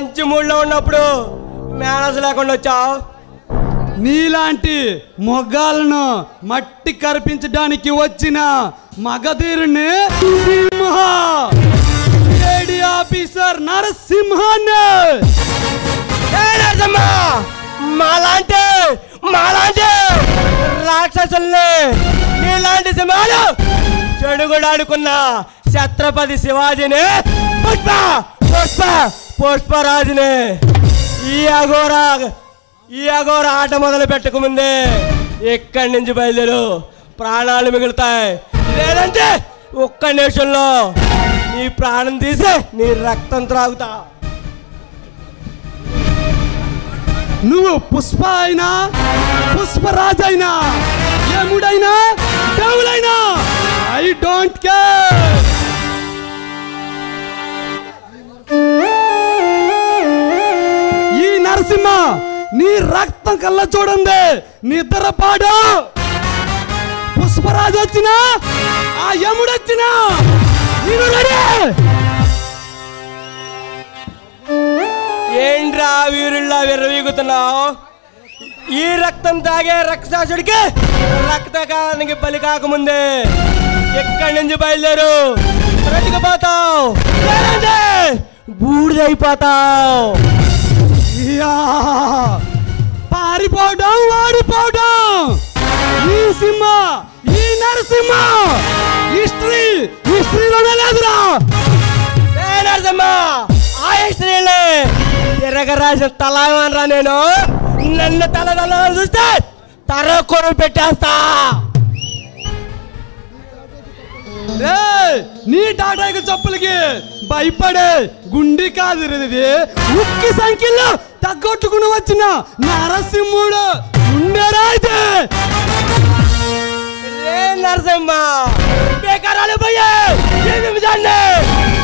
మంచి మూడ్లో ఉన్నప్పుడు మేనస్ లేకుండా వచ్చావు. నీలాంటి మొగ్గాలను మట్టి కరిపించడానికి వచ్చిన మగధీరుని సింహ ఏడి ఆఫీసర్ నరసింహాన్ని. మాలాంటి రాక్షసుల్ని నీలాంటి సింహాలు చెడుగుడాడుకున్న ఛత్రపతి శివాజీని పుష్పరాజుని ఈ అఘోర ఆట మొదలు పెట్టకముందే ఇక్కడి నుంచి బయలుదేరు, ప్రాణాలు మిగులుతాయి. లేదంటే ఒక్క నిమిషంలో నీ ప్రాణం తీసి నీ రక్తం త్రాగుతా. నువ్వు పుష్ప అయినా పుష్పరాజు అయినా యముడైనా దేవుడైనా ఐ డోంట్ కేర్. ఈ నరసింహ నీ రక్తం కళ్ళ చూడండి, నిద్రపాడు. పుష్పరాజు వచ్చినా ఆ యముడు వచ్చినా నేను రెడీ. ఏంట్రా వీరుల్లా విర్రవీగుతున్నావు? ఈ రక్తం తాగే రక్షసుడికి రక్తకాలానికి బలి కాకముందే ఎక్కడి నుంచి బయలుదేరు, బ్రతికిపోతావు, బూడిదైపోతావు. పారిపోవడం వాడిపోవడం ఈ సింహ ఈ నరసింహ హిస్టరీలోనే లేదురా. నరసింహ ఆ హిస్టరీలే తిరగరాసిన తలవనరా నేను. నన్ను తల చూస్తే తర కొను పెట్టేస్తా. నీ టాటాకి చెప్పులకి భయపడే గుండె కాదు ఇది, ఉక్కి సంఖ్యలో తగ్గొట్టుకుని వచ్చిన నరసింహుడు ఉండేరా ఇది. నరసింహ బేకారాలు పోయే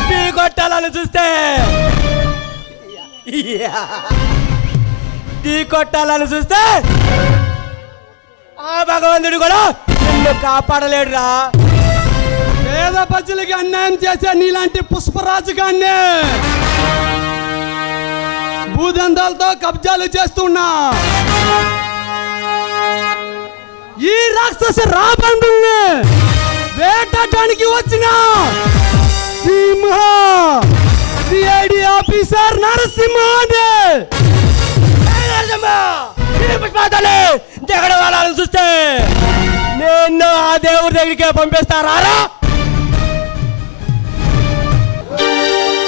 టీ కొట్టాలని చూస్తే ఆ భగవంతుడు కూడా నిన్ను కాపాడలేడురా. పేద ప్రజలకి అన్యాయం చేసే నీలాంటి పుష్పరాజు గాన్ని భూదందాలతో కబ్జాలు చేస్తున్నా ఈ రాక్షస రాబందుల్ని వేటాడడానికి వచ్చిన సింహ సిఐడి ఆఫీసర్ నరసింహాన్ని. జగడ వాళ్ళని చూస్తే నేను ఆ దేవుడి దగ్గరికే పంపిస్తారా?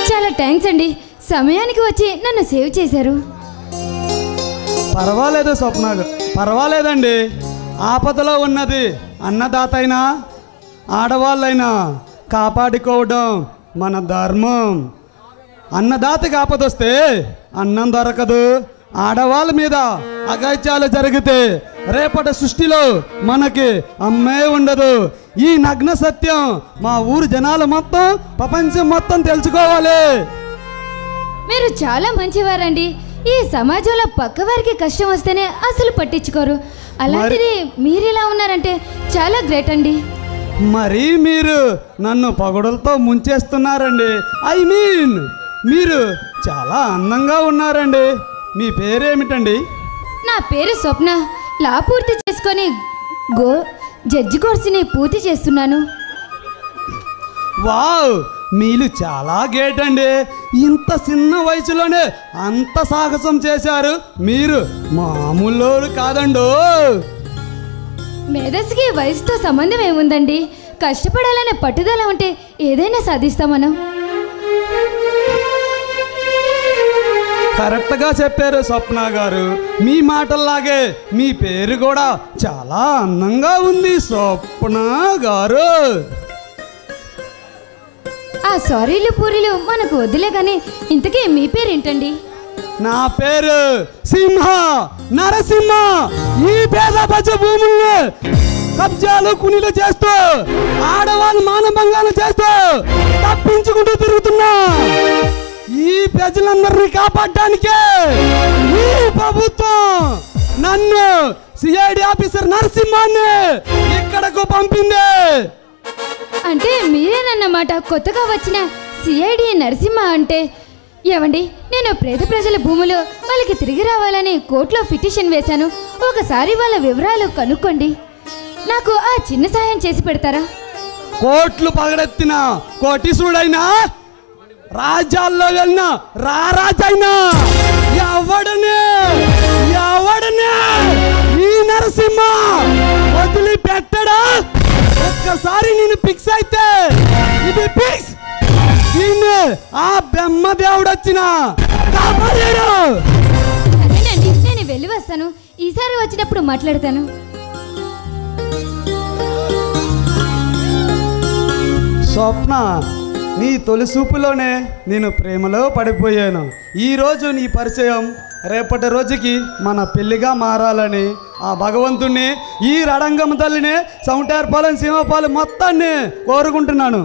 చాలా థ్యాంక్స్ అండి, సమయానికి వచ్చి నన్ను సేవ్ చేశారు. పర్వాలేదు స్వప్న, పర్వాలేదండి. ఆపదలో ఉన్నది అన్నదాత అయినా ఆడవాళ్ళైనా కాపాడుకోవడం మన ధర్మం. అన్నదాతకి ఆపదొస్తే అన్నం దొరకదు, ఆడవాళ్ళ మీద అగాత్యాలు జరిగితే రేపటి సృష్టిలో మనకి అమ్మే ఉండదు. ఈ నగ్న సత్యం మా ఊరు జనాలు మొత్తం ప్రపంచం మొత్తం తెలుసుకోవాలి. మీరు చాలా మంచివారండి. ఈ సమాజంలో పక్క వారికి కష్టం వస్తేనే అసలు పట్టించుకోరు. అలాంటిది మీరు ఇలా ఉన్నారంటే చాలా గ్రేట్ అండి. మరి మీరు నన్ను పొగడలతో ముంచేస్తున్నారండి. ఐ మీన్ మీరు చాలా అందంగా ఉన్నారండి. మీ పేరేమిటండి? నా పేరు స్వప్న. లా పూర్తి చేసుకొని జడ్జి కోర్సుని పూర్తి చేస్తున్నాను. వావ్, మీరు చాలా గ్రేట్ అండి. ఇంత చిన్న వయసులోనే అంత సాహసం చేశారు. మీరు మామూలు కాదండు. మేధస్సుకి వయసుతో సంబంధం ఏముందండి? కష్టపడాలనే పట్టుదల ఉంటే ఏదైనా సాధిస్తాం మనం. కరెక్ట్గా చెప్పారు స్వప్న గారు. మీ మాటల్లాగే మీ పేరు కూడా చాలా అందంగా ఉంది స్వప్న గారు. ఆ సారీలు పూరీలు మనకు వద్దులే కానీ ఇంతకీ మీ పేరేంటండి? నా పేరు సింహ నరసింహ. ఈ పేద ప్రజ భూముల్ని కబ్జాలు కునీలు చేస్తూ ఆడవాళ్ళు మానభంగాలు చేస్తూ తప్పించుకుంటూ తిరుగుతున్నా ఈ ప్రజలందరినీ కాపాడడానికే ఈ ప్రభుత్వం నన్ను సిఐడి ఆఫీసర్ నరసింహాన్ని ఇక్కడకు పంపింది. అంటే మీరేనన్నమాట కొత్తగా వచ్చిన సిఐడి నరసింహ అంటే. ఏమండి, నేను పేద ప్రజల భూములు వాళ్ళకి తిరిగి రావాలని కోర్టులో పిటిషన్ వేశాను. ఒకసారి వాళ్ళ వివరాలు కనుక్కోండి. నాకు ఆ చిన్న సాయం చేసి పెడతారా? కోట్లు పగడెత్తిన కోటీశ్వరుడైనా, రాజ్యాల్లో వెళ్ళిన రారాజైనా ఎవడనే ఈ నరసింహ వదిలిపెట్టడా? ఒక్కసారి నేను ఫిక్స్ అయితే ఇది ఫిక్స్. దీన్ని ఆ బ్రహ్మదేవుడు వచ్చిన కాపాడాడు. సరేనండి, నేను వెళ్ళి వస్తాను. ఈసారి వచ్చినప్పుడు మాట్లాడతాను. స్వప్న, నీ తొలి చూపులోనే నేను ప్రేమలో పడిపోయాను. ఈరోజు నీ పరిచయం రేపటి రోజుకి మన పెళ్లిగా మారాలని ఆ భగవంతుణ్ణి, ఈ రడంగమ్మ తల్లిని, సౌంటేర్పాలెం సింహపాలెం మొత్తాన్ని కోరుకుంటున్నాను.